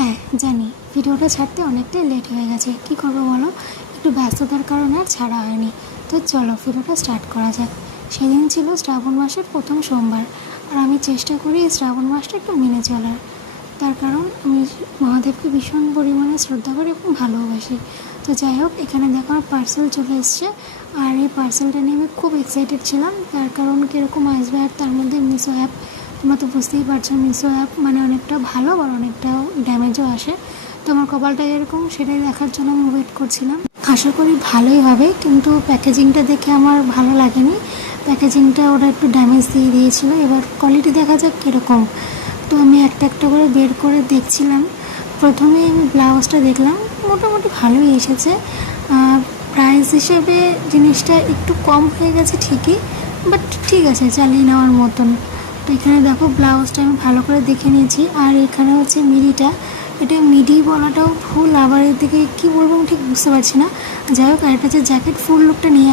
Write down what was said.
হ্যাঁ জানি, ভিডিওটা ছাড়তে অনেকটাই লেট হয়ে গেছে। কি করবো বলো, একটু ব্যস্ততার কারণে আর ছাড়া হয়নি। তো চলো ভিডিওটা স্টার্ট করা যাক। সেদিন ছিল শ্রাবণ মাসের প্রথম সোমবার, আর আমি চেষ্টা করি এই শ্রাবণ মাসটা একটু মেনে চলার। তার কারণ আমি মহাদেবকে ভীষণ পরিমাণে শ্রদ্ধা করি এবং ভালোবাসি। তো যাই হোক, এখানে দেখো আমার পার্সেল চলে এসছে, আর এই পার্সেলটা নিয়ে আমি খুব এক্সাইটেড ছিলাম। তার কারণ কীরকম আসবে, আর তার মধ্যে মিশো অ্যাপ, তোমরা তো বুঝতেই পারছো মিশো অ্যাপ মানে অনেকটা ভালো আবার অনেকটা ড্যামেজও আসে। তো আমার কপালটা এরকম, সেটাই দেখার জন্য আমি ওয়েট করছিলাম। আশা করি ভালোই হবে, কিন্তু প্যাকেজিংটা দেখে আমার ভালো লাগেনি। প্যাকেজিংটা ওরা একটু ড্যামেজ দিয়ে দিয়েছিলো। এবার কোয়ালিটি দেখা যাক কীরকম। তো আমি একটা একটা করে বের করে দেখছিলাম। প্রথমে আমি ব্লাউজটা দেখলাম, মোটামুটি ভালোই এসেছে। প্রাইস হিসেবে জিনিসটা একটু কম হয়ে গেছে ঠিকই, বাট ঠিক আছে, চালিয়ে নেওয়ার মতন। তো এখানে দেখো ব্লাউজটা আমি ভালো করে দেখে নিয়েছি। আর এখানে হচ্ছে মিডিটা, এটা মিডি বলাটাও ভুল, আবার এর দিকে কী বলবো আমি ঠিক বুঝতে পারছি না। যাই হোক, আর এটা হচ্ছে জ্যাকেট ফুল লুকটা নিয়ে